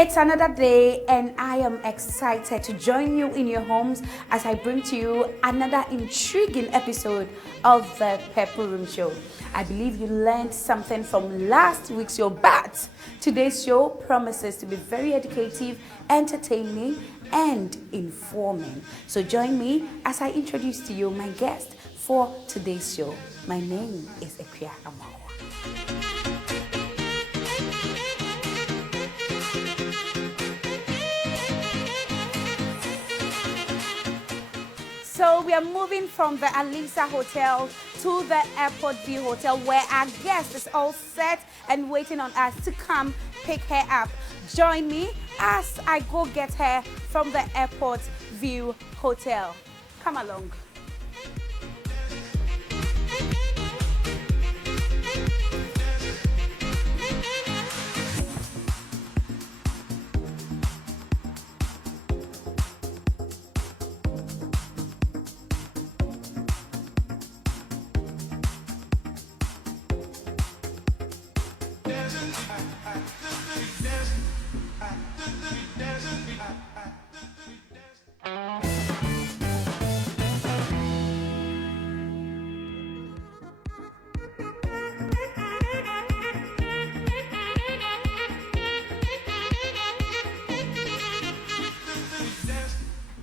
It's another day, and I am excited to join you in your homes as I bring to you another intriguing episode of the Purple Room Show. I believe you learned something from last week's show, but today's show promises to be very educative, entertaining, and informing. So join me as I introduce to you my guest for today's show. My name is Ekwia Amawa. So we are moving from the Alisa Hotel to the Airport View Hotel, where our guest is all set and waiting on us to come pick her up. Join me as I go get her from the Airport View Hotel. Come along.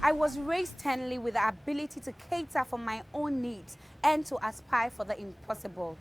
I was raised tenderly with the ability to cater for my own needs and to aspire for the impossible.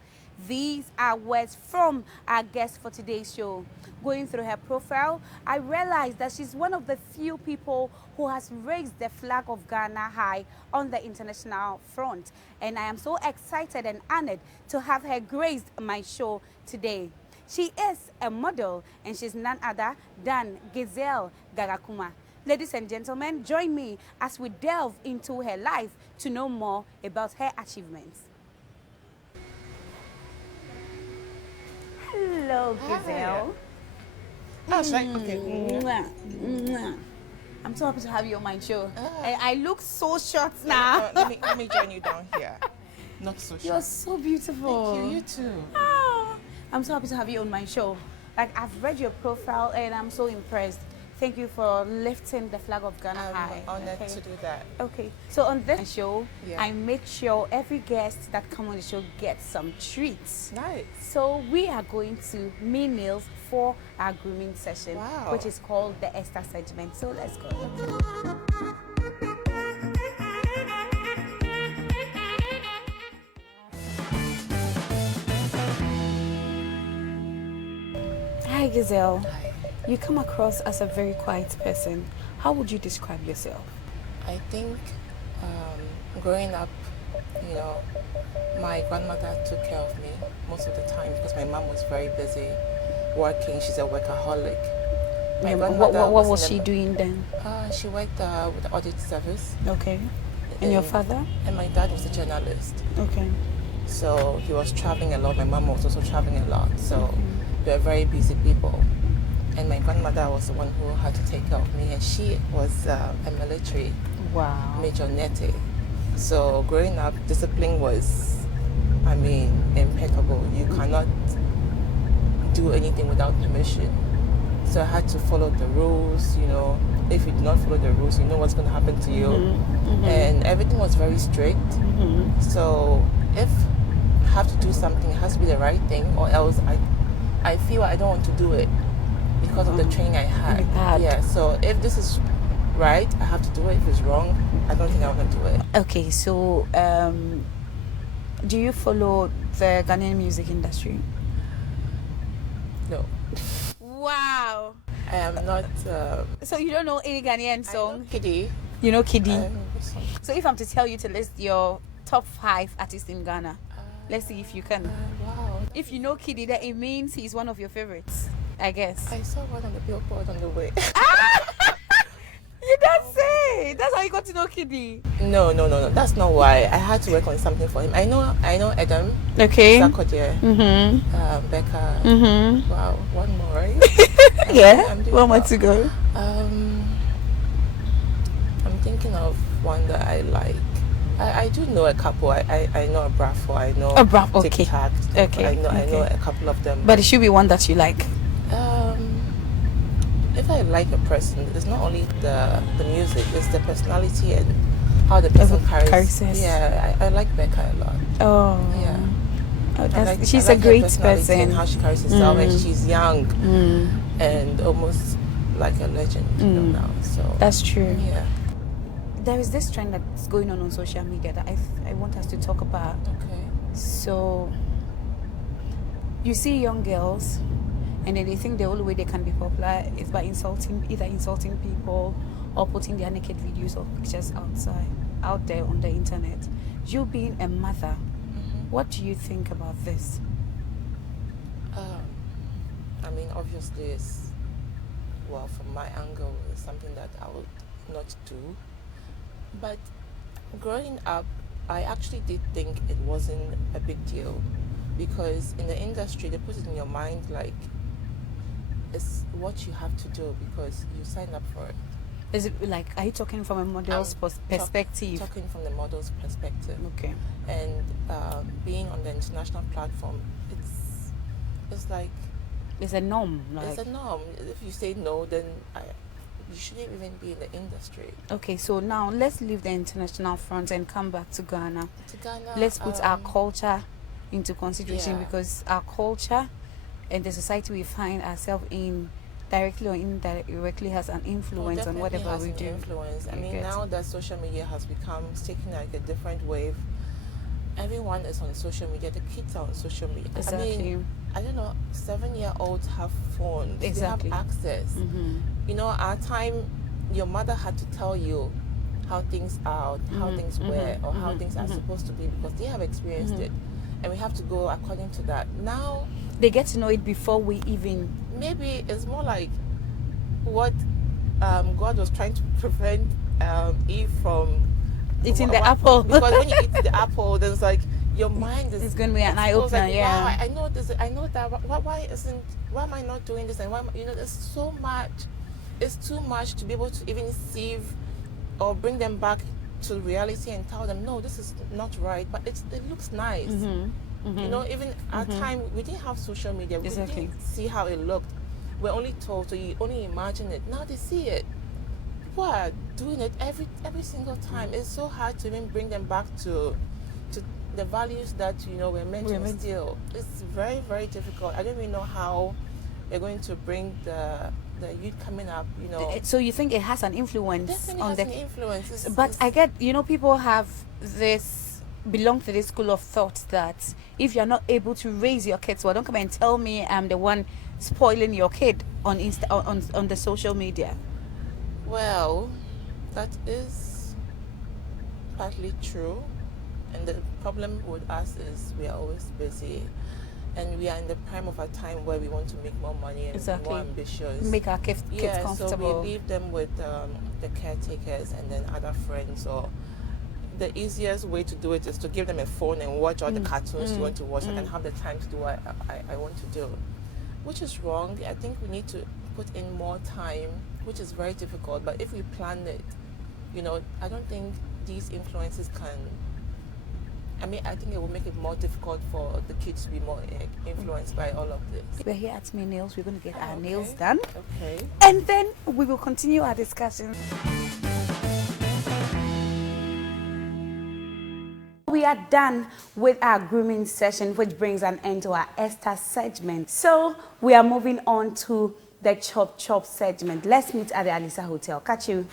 These are words from our guest for today's show. Going through her profile, I realized that she's one of the few people who has raised the flag of Ghana high on the international front. And I am so excited and honored to have her grace my show today. She is a model, and she's none other than Gisela Gagakuma. Ladies and gentlemen, join me as we delve into her life to know more about her achievements. Hello, Gisela. Okay. I'm so happy to have you on my show. I look so short now. Let me join you down here. Not so short. You're so beautiful. Thank you. You too. Oh, I'm so happy to have you on my show. Like, I've read your profile and I'm so impressed. Thank you for lifting the flag of Ghana high. I'm honored to do that. Okay, so on this show, Yeah. I make sure every guest that comes on the show gets some treats. Nice. So we are going to meal meals for our grooming session, Wow. which is called the Esther segment. So let's go. Hi, Giselle. Hi. You come across as a very quiet person. How would you describe yourself? I think growing up, my grandmother took care of me most of the time because my mom was very busy working. She's a workaholic. My grandmother What was she doing then? She worked with the audit service. Okay. And your father? And my dad was a journalist. Okay. So he was traveling a lot. My mom was also traveling a lot. So they were very busy people. And my grandmother was the one who had to take care of me. And she was a military major nete. So growing up, discipline was, impeccable. You cannot do anything without permission. So I had to follow the rules, If you do not follow the rules, you know what's going to happen to you. And everything was very strict. So if I have to do something, it has to be the right thing, or else I feel I don't want to do it because of the training I had. Yeah, so if this is right, I have to do it. If it's wrong, I don't think I want to do it. Okay, so do you follow the Ghanaian music industry? No. Wow. I am not. So you don't know any Ghanaian I song? know Kiddy. You know Kiddy? I know this song. So if I'm to tell you to list your top 5 artists in Ghana, let's see if you can. Wow. If you know Kiddy, then it means he's one of your favorites, I guess. I saw one on the billboard on the way. You don't say. That's how you got to know Kiddy. No. That's not why. I had to work on something for him. I know Adam. Okay. Sarkodie. Becca. Wow, one more, right? Yeah. I'm doing One more well. to go. I'm thinking of one that I like. I do know a couple. I know a Brafo. I know A Brafo, okay. TikTok. Okay, I know okay. a couple of them. But it should be one that you like. if I like a person, it's not only the music, it's the personality and how the person carries. Yeah, I like Becca a lot. Oh. Yeah. Oh, she's a great person. And how she carries herself, and she's young and almost like a legend, now. So that's true. Yeah. There is this trend that's going on social media that I want us to talk about. Okay. So you see young girls, and then they think the only way they can be popular is by either insulting people or putting their naked videos or pictures out there on the internet. You being a mother, what do you think about this? I mean, obviously, from my angle, it's something that I would not do. But growing up, I actually did think it wasn't a big deal, because in the industry, they put it in your mind like it's what you have to do because you signed up for it. Is it like, are you talking from a model's perspective? Talking from the model's perspective. Okay. And being on the international platform, it's like... It's a norm. It's a norm. If you say no, then you shouldn't even be in the industry. Okay, so now let's leave the international front and come back to Ghana. Let's put our culture into consideration, because our culture and the society we find ourselves in, directly or indirectly, has an influence on whatever we do. I mean, now that social media has taken like a different wave, everyone is on social media. The kids are on social media. Exactly. I mean, I don't know, 7-year-olds have phones. Exactly. They have access. Our time, your mother had to tell you how things are, how things were, or how things are supposed to be, because they have experienced it. And we have to go according to that. Now, they get to know it before we even... Maybe it's more like what God was trying to prevent Eve from eating the apple. Because when you eat the apple, there's like your mind is... It's going to be an eye-opener, like, wow, I know this, I know that. Why am I not doing this? And why there's so much. It's too much to be able to even sieve or bring them back to reality and tell them, no, this is not right, but it looks nice. Even at time, we didn't have social media. We didn't see how it looked. We're only told, so you only imagine it. Now they see it. People are doing it every single time. It's so hard to even bring them back to the values that we're meant to instill. It's very, very difficult. I don't even know how we're going to bring the youth coming up. So you think it has an influence? Definitely has an influence. But I get, people have belong to this school of thought that if you're not able to raise your kids, well, don't come and tell me I'm the one spoiling your kid on on the social media. Well, that is partly true, and the problem with us is we are always busy, and we are in the prime of a time where we want to make more money and be more ambitious, make our kids comfortable. So we leave them with the caretakers and then other friends, or the easiest way to do it is to give them a phone and watch all the cartoons you want to watch. I can have the time to do what I want to do, which is wrong. I think we need to put in more time, which is very difficult. But if we plan it, I don't think these influences can... I mean, I think it will make it more difficult for the kids to be more influenced by all of this. We're here at Me Nails. We're going to get our nails done. Okay. And then we will continue our discussion. We are done with our grooming session, which brings an end to our Esther segment. So we are moving on to the Chop Chop segment. Let's meet at the Alisa Hotel. Catch you.